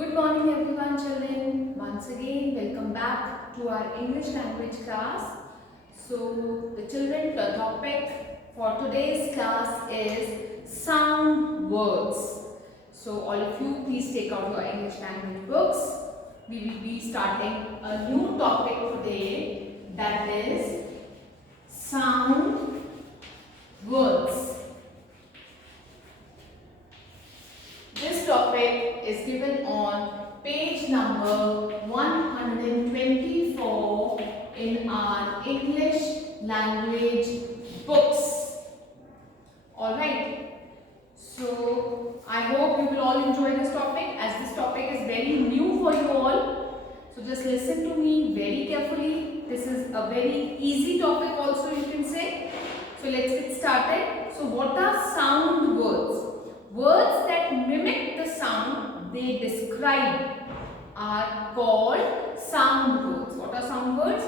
Good morning everyone children. Once again welcome back to our English language class. So the children, the topic for today's class is sound words. So all of you please take out your English language books. We will be starting a new topic today, that is sound words. This topic is given on page number 124 in our English language books. Alright, so I hope you will all enjoy this topic, as this topic is very new for you all. So just listen to me very carefully. This is a very easy topic also, you can say. So let's get started. So what are sound words? Words that mimic the sound they describe are called sound words. What are sound words?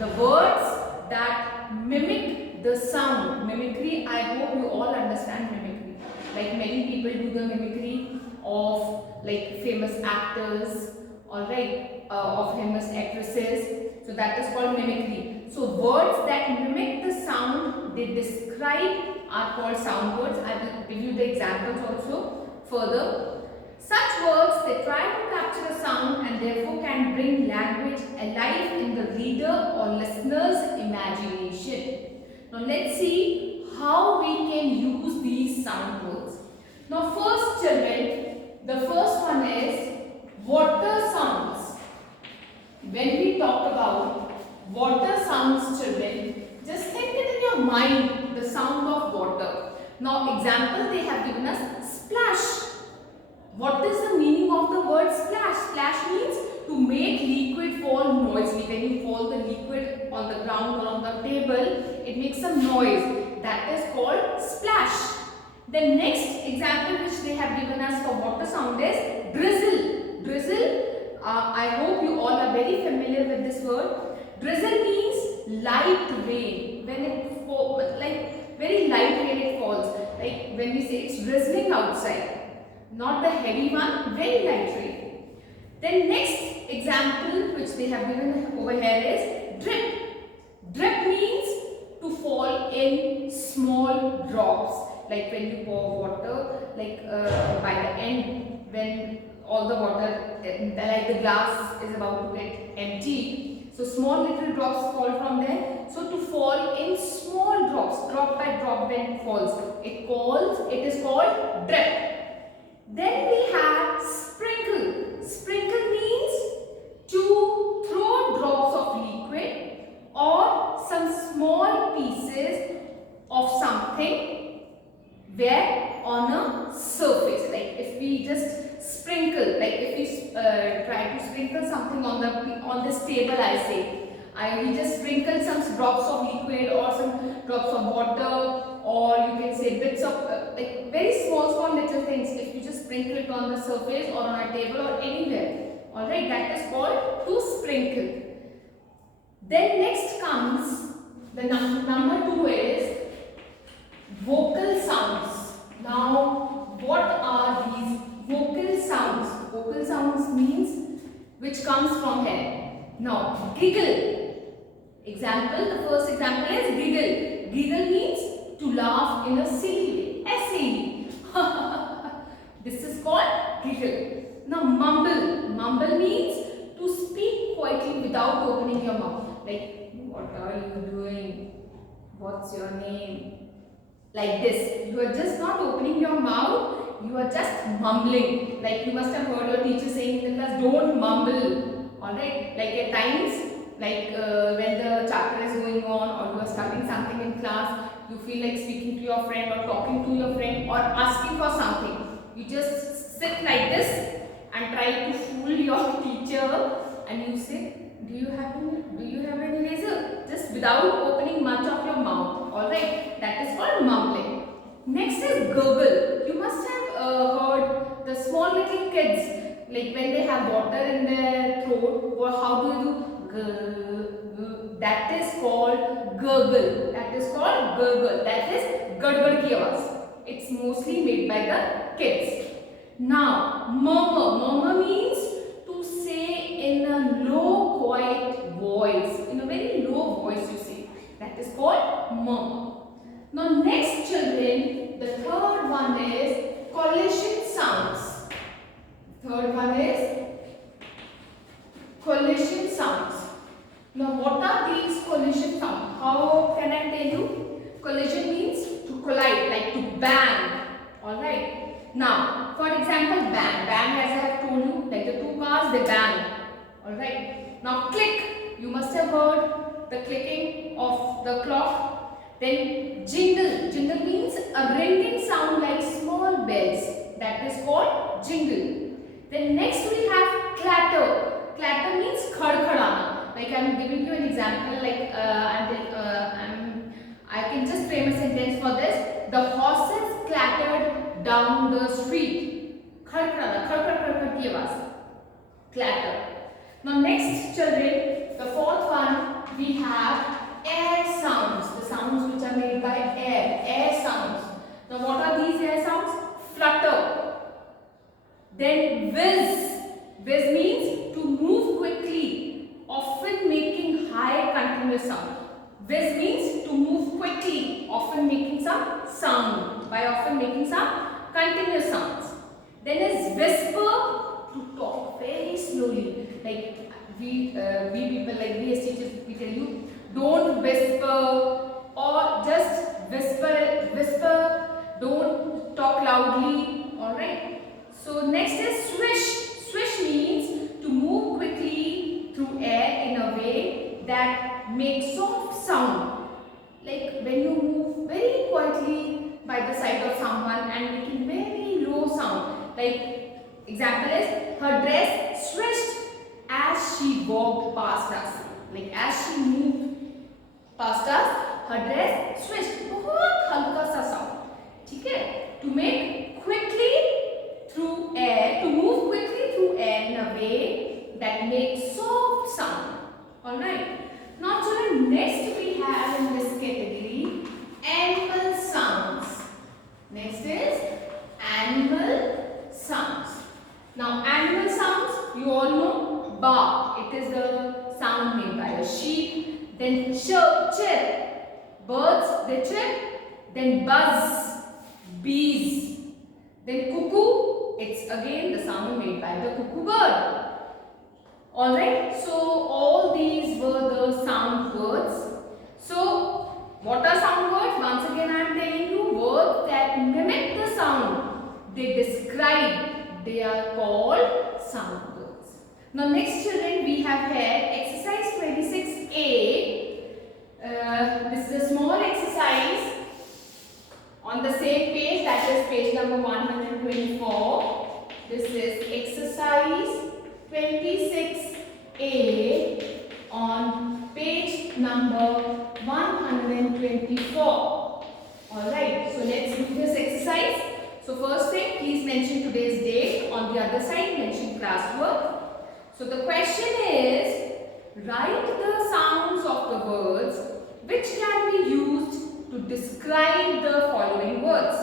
The words that mimic the sound. Mimicry, I hope you all understand mimicry. Like many people do the mimicry of like famous actors, alright, of famous actresses. So that is called mimicry. So words that mimic the sound they describe are called sound words. I will give you the examples also further. Such words, they try to capture a sound and therefore can bring language alive in the reader or listener's imagination. Now let's see how we can use these sound words. Now first children, the first one is water sounds. When we talk about water sounds children, just think it in your mind, the sound of water. Now example they have given us splash. What is the meaning of the word splash? Splash means to make liquid fall noisily. When you fall the liquid on the ground or on the table, it makes some noise. That is called splash. The next example which they have given us for water sound is drizzle. Drizzle, I hope you all are very familiar with this word. Drizzle means light rain. When it falls, like very light rain it falls. Like when we say it's drizzling outside. Not the heavy one, very light rain. Then next example which they have given over here is drip. Drip means to fall in small drops. Like when you pour water, like by the end when all the water, like the glass is about to get empty. So small little drops fall from there. So to fall in small drops, drop by drop when it falls, it is called drip. Then we have sprinkle. Sprinkle means to throw drops of liquid or some small pieces of something where on a surface. Like if we just sprinkle, like if we try to sprinkle something on this table, I say. We just sprinkle some drops of liquid or some drops of water, or you can say bits of like very small little things. If you just sprinkle it on the surface or on a table or anywhere, alright, that is called to sprinkle. Then next comes the number 2 is vocal sounds. Now what are these vocal sounds? Vocal sounds means which comes from here. Now giggle. Example, the first example is giggle. Giggle means to laugh in a silly way. S-A-E. This is called giggle. Now mumble. Mumble means to speak quietly without opening your mouth. Like, what are you doing? What's your name? Like this. You are just not opening your mouth. You are just mumbling. Like you must have heard your teacher saying in the class, don't mumble. Alright. Like at times, like when the chapter is going on or you are studying something in class, you feel like speaking to your friend or talking to your friend or asking for something. You just sit like this and try to fool your teacher and you say, do you have any razor? Just without opening much of your mouth. Alright, that is called mumbling. Next is gurgle. You must have heard the small little kids, like when they have water in their throat, or how do you do? That is called gurgle. That is called gurgle. That is gadgad ki awaaz. It's mostly made by the kids. Now, murmur. Murmur means to say in a low, quiet voice. In a very low voice you say. That is called murmur. Now, next children, the third one is collision sounds. Third one is collision sounds. Now, what are these collision sounds? How can I tell you? Collision means to collide, like to bang. Alright. Now, for example, bang. Bang, as I have told you, like the two cars, they bang. Alright. Now, click. You must have heard the clicking of the clock. Then, jingle. Jingle means a ringing sound like small bells. That is called jingle. Then, next we have clatter. Clatter means khadkhadana. Like I am giving you an example. Like I can just frame a sentence for this. The horses clattered down the street. Khadkhadana, khad khad khad khad ki awaaz. Clatter. Now next children, the fourth one we have air sounds. The sounds which are made by air. Air sounds. Now what are these air sounds? Flutter. Then whiz. Whiz means to move quickly, often making high continuous sound. Whiz means to move quickly, often making some sound. By often making some continuous sounds. Then is whisper, to talk very slowly. Like we people, like we as teachers, we tell you, don't whisper or just whisper. Don't talk loudly. Alright. So next is swish. Swish means to move quickly through air in a way that makes soft sound. Like when you move very quietly by the side of someone and making very low sound. Like example is, her dress swished as she walked past us. Like as she moved past us, her dress swished. बहुत हल्का सा sound. ठीक है? To make quickly through air, to move quickly through air in a way that makes soft sound. Alright. Now children, next we have in this category animal sounds. Next is animal sounds. Now animal sounds, you all know, bark. It is the sound made by a sheep. Then chirp, chirp. Birds, they chirp. Then buzz, bees. Then cuckoo, it's again the sound made by the cuckoo bird. Alright, so all these were the sound words. So, what are sound words? Once again I am telling you, words that mimic the sound. They describe, they are called sound words. Now next children, we have here exercise 26A. This is a small exercise on the same page, that is page number 124. This is exercise 26A on page number 124. Alright, so let's do this exercise. So first thing, please mention today's date. On the other side, mention classwork. So the question is, write the sounds of the words which can be used to describe the following words.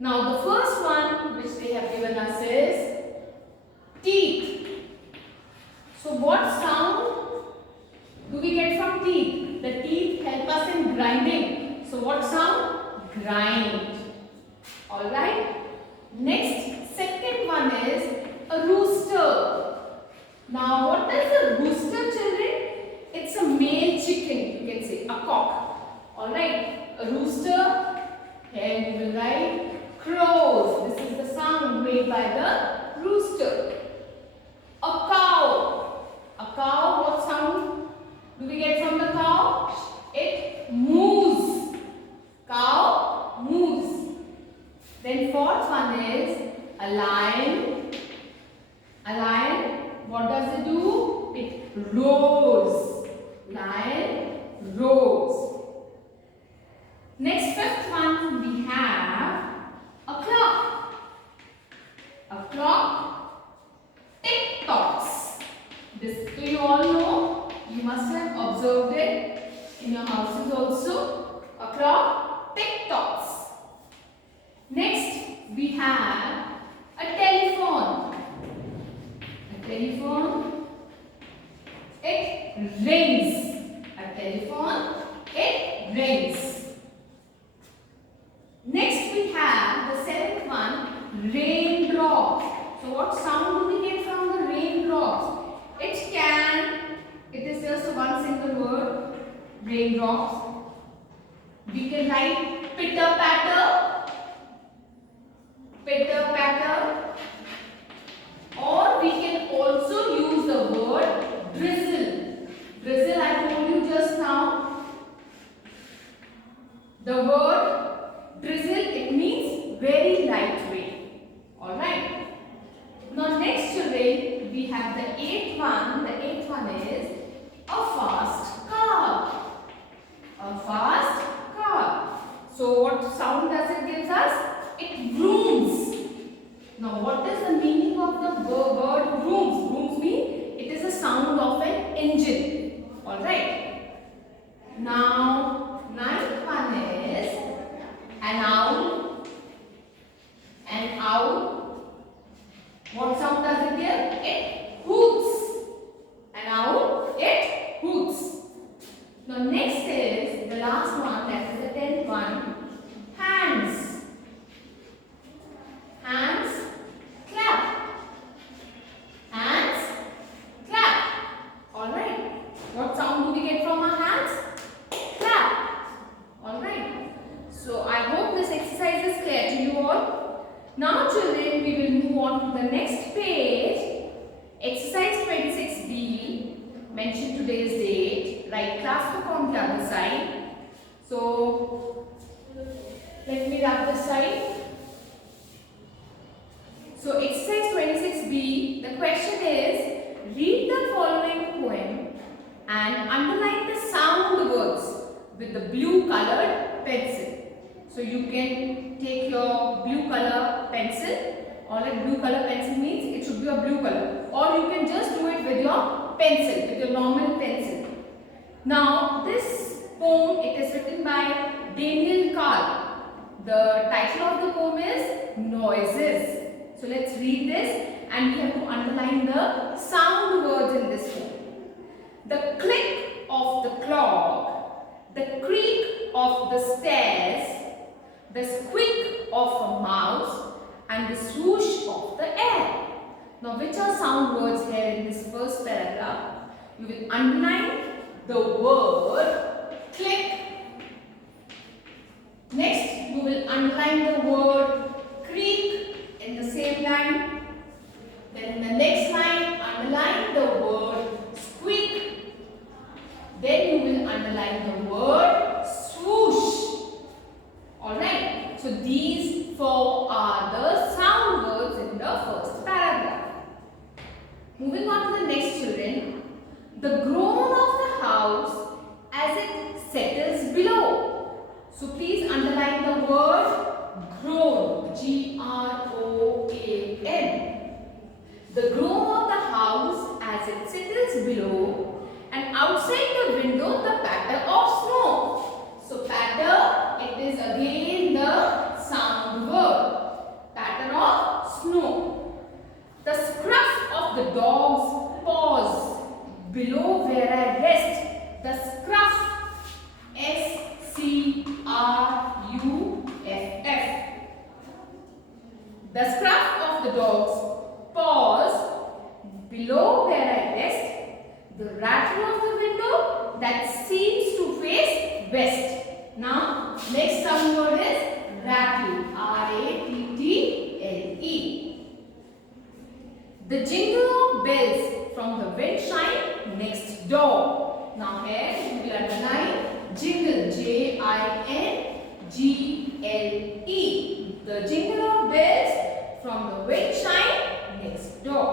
Now the first one which they have given us is teeth. So what sound do we get from teeth? The teeth help us in grinding. So what sound? Grind. Alright. Next, second one is a rooster. Now what is a rooster, children? It's a male chicken, you can say, a cock. Alright, a rooster, here we will write crows. This is the sound made by the rooster. A cow. A cow, what sound do we get from the cow? It moves. Cow moves. Then fourth one is a lion. A lion, what does it do? It roars. Lion roars. Next, fifth one, we have a clock. A clock tick-tocks. This do you all know? You must have observed it in your houses also. A clock tick-tocks. Next, we have a rings. A telephone, it rings. Next we have the seventh one, raindrops. So what sound do we get from the raindrops? It is just one single word, raindrops. We can write pitter patter, pitter patter, or we can also use the word drizzle. Drizzle, I told you just now. The word drizzle, it means very light rain. Alright. Now next children, we have the eighth one. The eighth one is a fast car. A fast car. So what sound does it give us? It brooms. Now what is the meaning of the word brooms? Brooms mean it is a sound of an engine. Alright. Now ninth one is an owl. An owl. What sound does it give? It hoots. An owl, it hoots. Now next is the last one, that is the 10th one. Hands. Hands, clap. Hands, clap. Alright. What sound do we get from our hands? Clap. Alright. So I hope this exercise is clear to you all. Now children, we will move on to the next page. Exercise 26B. Mention today's date. Write class book on the other side. So let me wrap this side. So exercise 26B, the question is, read the following poem and underline the sound words with the blue colored pencil. So you can take your blue color pencil. Alright, blue color pencil means it should be a blue color. Or you can just do it with your pencil, with your normal pencil. Now this poem, it is written by Daniel Carl. The title of the poem is Noises. So let's read this and we have to underline the sound words in this poem. The click of the clock, the creak of the stairs, the squeak of a mouse and the swoosh of the air. Now which are sound words here in this first paragraph? You will underline the word click. Next you will underline the word creak in the same line. Then in the next line underline the word squeak. Then you will underline the word swoosh. Alright, so these four are the sound words in the first paragraph. Moving on to the next children. The groan of the house as it settles below. So please underline the word groan. G-R-O-A-N. The groan of the house as it settles below, and outside the window the patter of snow. So patter, it is again the sound word. Patter of snow. The scruff of the dog's paws below where I rest. The scruff, S-C-R-U-F-F. The scruff of the dog's paws below where I rest. The rattle of the window that seems to face west. Now, next sound word is rattle. R-A-T-T-L-E. The jingle of bells from the wind chime next door. Now here we will underline jingle. J-I-N-G-L-E. The jingle of bells from the wind chime next door.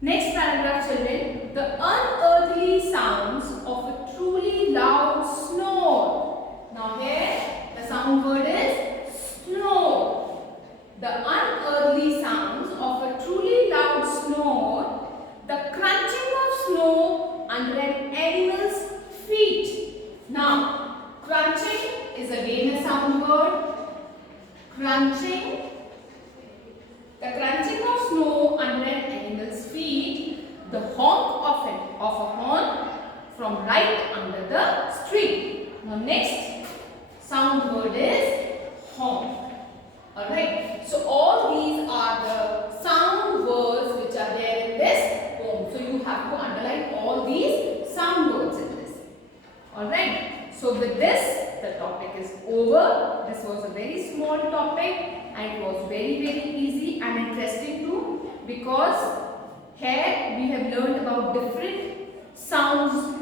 Next paragraph children. The unearthly sounds of a truly loud snore. Now here the sound word is snore. The unearthly sounds of a truly loud snore. The crunching of snow under an animal's feet. Now crunching is again a sound word. Crunching. The crunching of snow under an animal's feet. The honk of an of a horn from right under the street. Now next sound word is horn. Alright, so all these are the sound words which are there in this poem. So you have to underline all these sound words in this. Alright, so with this the topic is over. This was a very small topic and it was very easy and interesting too, because here we have learned about different sound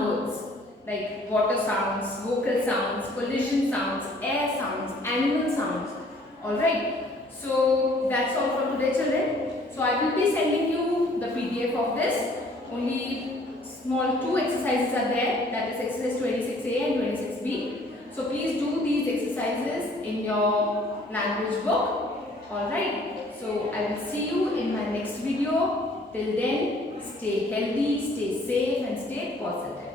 words like water sounds, vocal sounds, collision sounds, air sounds, animal sounds. Alright, so that's all for today, children. So I will be sending you the PDF of this. Only small 2 exercises are there, that is exercise 26A and 26B. So please do these exercises in your language book. Alright, so I will see you in my next video. Till then, stay healthy, stay safe and stay positive.